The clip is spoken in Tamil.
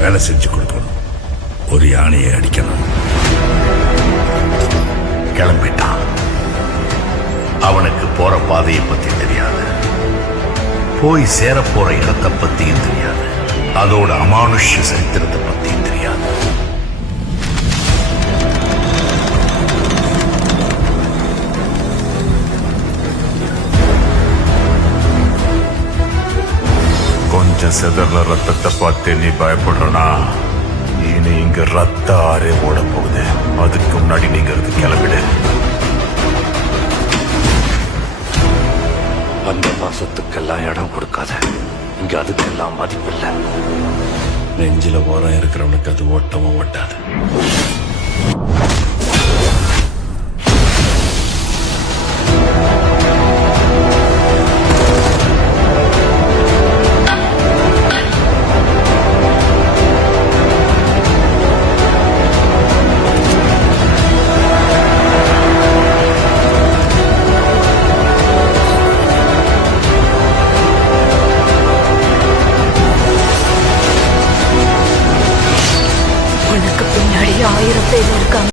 வேலை செஞ்சு கொடுக்கணும். ஒரு யானையை அடிக்கணும். கிளம்பிட்டான். அவனுக்கு போற பாதையை பத்தி தெரியாது, போய் சேர போற இடத்தை பத்தியும் தெரியாது, அதோட அமானுஷ்ய சரித்திரத்தை பத்தியும் தெரியாது. கொஞ்சம் செதற ரத்தத்தை பார்த்து நீ பயப்படுறனா? இனி இங்க ரத்த ஆறே ஓட போகுது. அதுக்கு முன்னாடி நீங்க இருந்து கிளம்பிடு. அந்த பாசத்துக்கெல்லாம் இடம் கொடுக்காத. இங்க அதுக்கெல்லாம் மதிப்பில்லை. நெஞ்சில ஓரம் இருக்கிறவனுக்கு அது ஓட்டமும் ஓட்டாது. உனக்கு பின்னாடி 1000 பேர் இருக்காங்க.